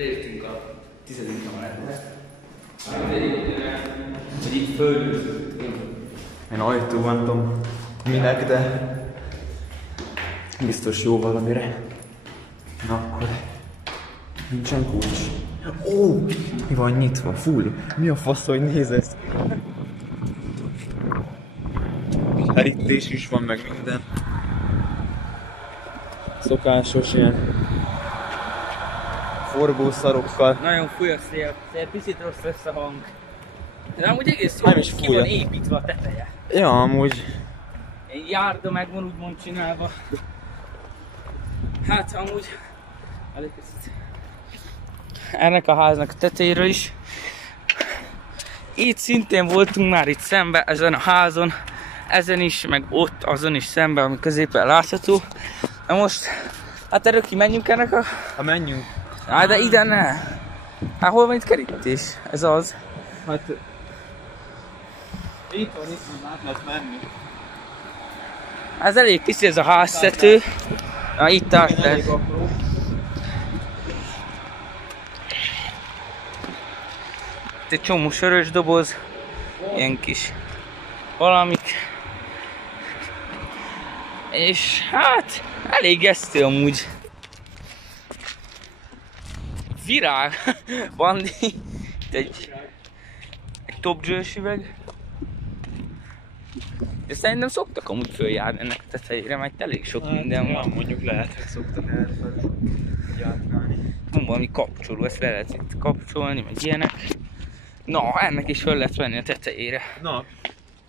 Elértünk a 10. emeleten. Hogy itt fölültünk. Én ajtó van, tudom minek, de biztos jó valamire. Na akkor nincsen kulcs. Ó, mi van nyitva? Full. Mi a fasz, hogy néz ezt? Herítés is van, meg minden. Szokásos ilyen forgószarokkal. Nagyon fúj a szél, picit rossz lesz a hang. De amúgy egész Nem jó, is ki fúj. van építve a teteje. Ja, amúgy. Egy járda meg van úgymond csinálva. Hát amúgy elég picit. Ennek a háznak a tetejéről is. Itt szintén voltunk már itt szembe, ezen a házon. Ezen is, meg ott, azon is szembe, ami középen látható. Na most, hát erről kimenjünk ennek a... Ha menjünk. Á, de ide ne! Hát hol van itt kerítés? Ez az. Hát... Itt van, át lehet menni. Ez elég pici ez a háztető. Na itt át lehet. Itt egy csomó sörös doboz. Ilyen kis valamik. És hát elég esztő amúgy. Virág. Bandi. Itt egy top Joe-s üveg. De szerintem szoktak amúgy följárni ennek a tetejére, mert elég sok minden van. Mondjuk lehet, hogy szoktak elfelé járkálni. Van valami kapcsoló, ezt le lehet itt kapcsolni, meg ilyenek. Na, ennek is föl lehet venni a tetejére. Na,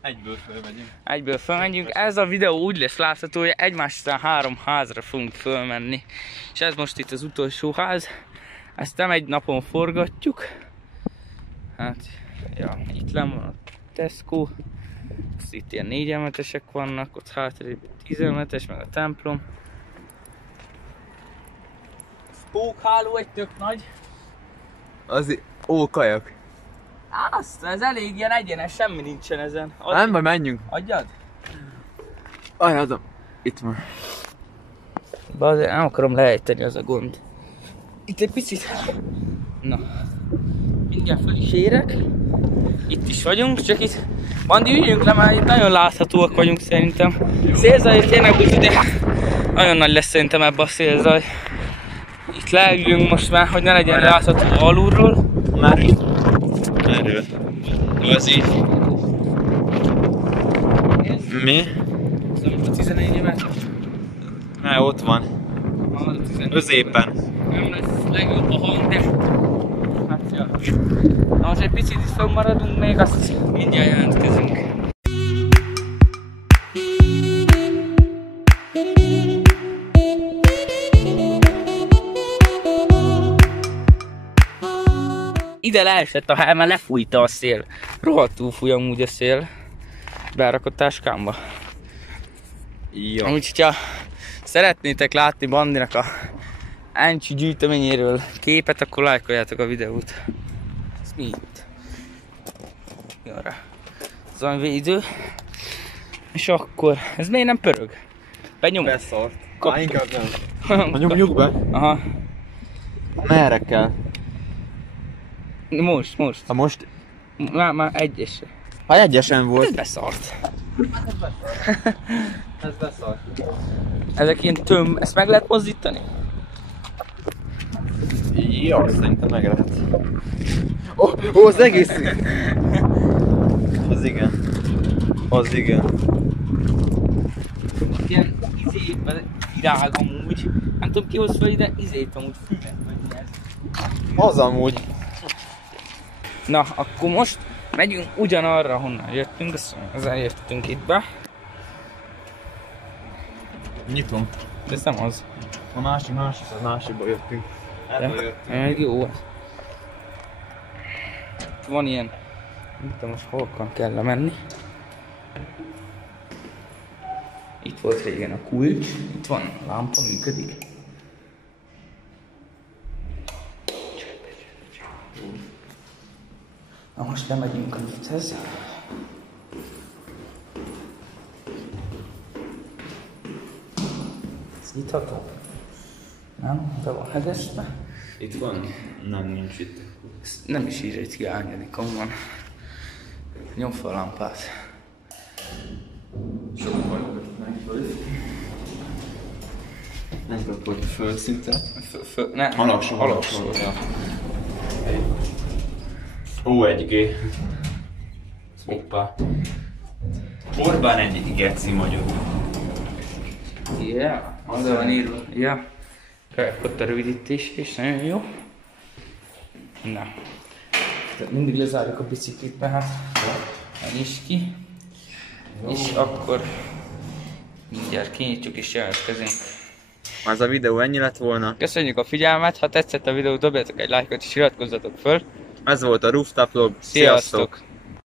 egyből fölmegyünk. Egyből fölmegyünk. Ez a videó úgy lesz látható, hogy egymás után 3 házra fogunk fölmenni. És ez most itt az utolsó ház. Ezt nem egy napon forgatjuk. Hát, ja, itt lenn van a Tesco. Itt ilyen 4 emetesek vannak, ott hátrébb 10 emetes, meg a templom. Spókháló egy tök nagy. Az ó, kajak. Azt, ez elég ilyen egyenes, semmi nincsen ezen. Nem, majd menjünk. Adjad? Adom. Itt van. Azért nem akarom lejteni, az a gond. Itt egy picit... Na. Mindjárt föl is érek. Itt is vagyunk, csak itt... Bandi, üljünk le, már itt nagyon láthatóak vagyunk szerintem. Szélzaj tényleg úgy, de nagyon nagy lesz szerintem ebbe a szélzaj. Itt leüljünk most már, hogy ne legyen látható alulról. Már itt. Erről. Az így. Mi? Szóval a 14 évet. Ne, ott van. Középen. Nem lesz legjobb a hang, de... Hát ja. Na most egy picit itt fönnmaradunk még, azt mindjárt jelentkezünk. Ide leesett a hely, mert lefújta a szél. Rohadtul fúj amúgy a szél. Berakott táskámba. Jó. Amúgy, hogyha szeretnétek látni Bandinak a Encsi gyűjteményéről képet, akkor lájkoljátok a videót. Ez mi itt? Jóra. Ez van védő. És akkor, ez miért nem pörög? Benyom. Beszart. Kapcsolj. Inkább nem. Na, nyomjuk be. Aha. Merre kell? Most. Ha most... Már egyesre. Ha egyesen Ez volt. beszart. Ez beszart. Ezek ilyen töm, ezt meg lehet mozdítani? Jó, szerintem meg lehet. Ó, az egész... Az igen. Az igen. Ilyen virág amúgy. Nem tudom ki hoz fel ide, izét amúgy füvet vagy mi ez. Az amúgy. Na, akkor most megyünk ugyanarra, honnan jöttünk, ezzel jöttünk itt be. Nyitom. De ez nem az. A másikba jöttünk. Ebből jöttünk. Jó. Van ilyen, nem tudom most hol kell menni. Itt volt régen a kulcs, itt van a lámpa, működik. Na most lemegyünk a lifthez. Ez nyitható? Nem? Be van hegesztve. Itt van? Nem, nincs itt. Nem is írja, hogy ki hányadikon van. Nyom fel a lámpát. Sok fajokat megföld. Nem kapott a földszintet. Alaksó. Ó, 1G. Hoppá. Orbán egy geci magyar. Yeah, az van írva. Yeah. Ott a rövidítés is, nagyon jó. Na. Tehát mindig lezárjuk a biciklit, tehát nyisd ki. És akkor mindjárt kinyitjuk és jelentkezünk. Az a videó ennyi lett volna. Köszönjük a figyelmet, ha tetszett a videó, dobjatok egy lájkot és iratkozzatok föl. Ez volt a Rooftop Vlog. Sziasztok!